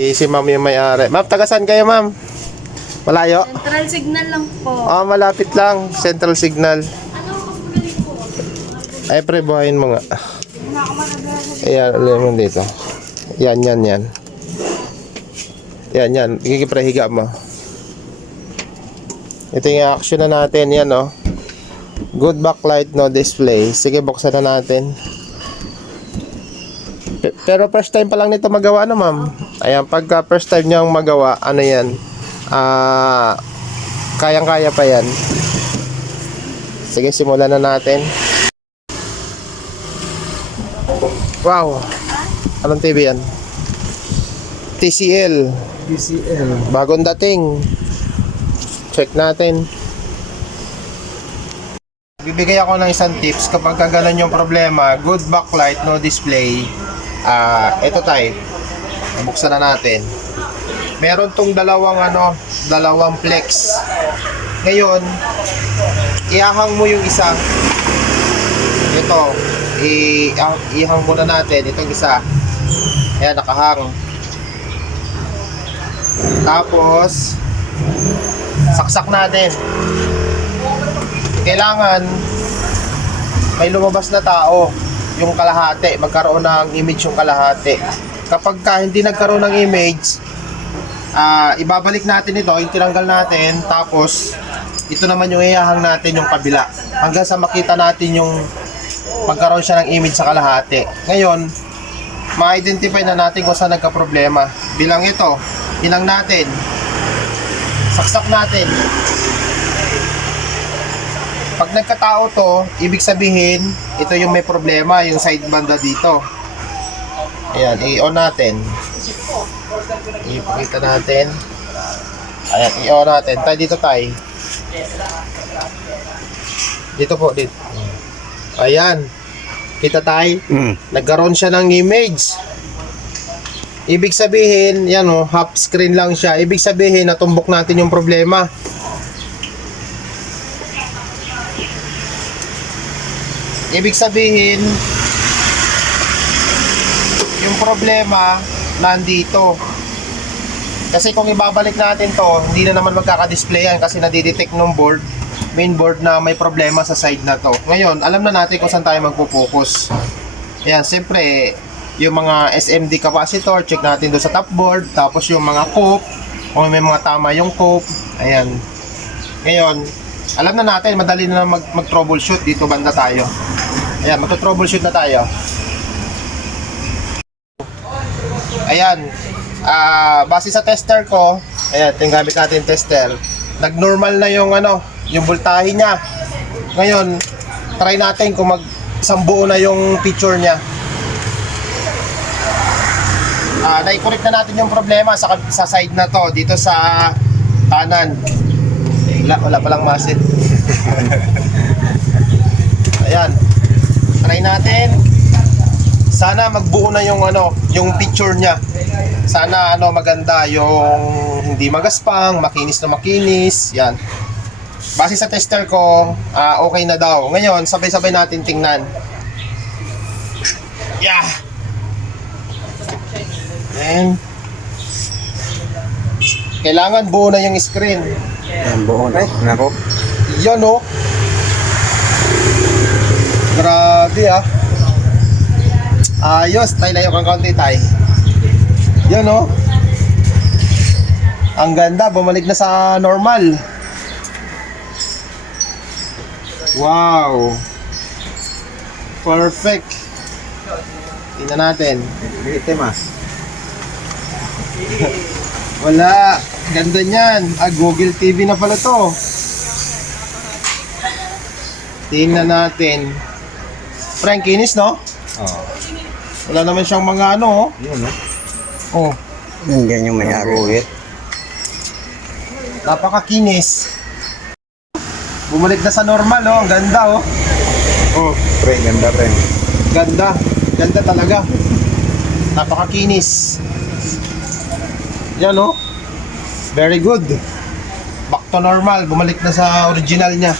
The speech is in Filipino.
Si ma'am yung may-ari. Ma'am, taga saan kayo, ma'am? Malayo? Central signal lang po. Ah, malapit lang. Central Signal. Ay, pre, buhayin mo nga. Ayan, ulit mo dito. Yan. Yan. Pre, higa mo. Ito yung action na natin. Yan, oh. Good backlight, no display. Sige, buksan na natin. Pero first time pa lang nito magawa, no, ma'am? Ayan, pagka first time niyang magawa, ano yan? Kayang-kaya pa yan. Sige, simulan na natin. Wow! Anong TV yan? TCL. Bagong dating. Check natin. Bibigay ako ng isang tips kapag gano'n yung problema. Good backlight, no display. Ito tayo. Buksan na natin. Meron tong dalawang flex. Ngayon, ihahang mo yung isa. Ito, ihang muna natin itong isa. Ayan, nakahang. Tapos saksak natin. Kailangan may lumabas na tao, yung kalahati, magkaroon ng image yung kalahati. Kapag hindi nagkaroon ng image, ibabalik natin ito, yung tinanggal natin, tapos ito naman yung ihahang natin yung kabila hanggang sa makita natin yung magkaroon siya ng image sa kalahati. Ngayon, ma-identify na natin kung saan nagka-problema. Bilang ito, hinang natin, saksak natin. Pag nagkatao to, ibig sabihin, ito yung may problema, yung side banda dito. Ayan, i-on natin. Ipakita natin. Ayan, i-on natin. Tayo dito tayo. Dito po, dito. Ayan. Kita tayo. Nagkaroon siya ng image. Ibig sabihin, yan o, half screen lang siya. Ibig sabihin, natumbok natin yung problema. Ibig sabihin, yung problema nandito. Kasi kung ibabalik natin to, hindi na naman magkaka-display yan kasi nadidetect ng main board na may problema sa side na to. Ngayon, alam na natin kung saan tayo magpo-focus. Ayan, siyempre, yung mga SMD capacitor, check natin doon sa top board. Tapos yung mga cope, kung may mga tama yung cope. Ayan. Ngayon, alam na natin, madali na mag-troubleshoot. Dito banda tayo. Ayan, mag-troubleshoot na tayo. Ayan. Base sa tester ko, ayan, yung gamit natin tester. Nag-normal na yung yung voltahe niya. Ngayon, try natin kung isang buo na yung picture niya. Na-correct na natin yung problema sa side na to, dito sa kanan. Wala palang masin. Ayan. Try natin. Sana magbuo na yung yung picture niya. Sana maganda yung hindi magaspang, makinis na makinis. Yan. Base sa tester ko, okay na daw. Ngayon, sabay-sabay natin tingnan. Yeah. And kailangan buo na yung screen. Yan, buo na. Nako. Yan o. Grabe ayos, tayo layo kang kaunti tayo. Yan o. Ang ganda, bumalik na sa normal. Wow. Perfect. Tingnan natin. Dito mas. Wala. Ganda niyan. Google TV na pala to. Tingnan natin. Frank, kinis, no? Oo. Wala naman siyang mga Yun, no? Oh. Yan yung may-ari. Napakakinis. Bumalik na sa normal, oh. Ang ganda, oh. Oh. Pre, ganda rin. Ganda. Ganda talaga. Napakakinis. Yan, oh. Very good. Back to normal. Bumalik na sa original niya.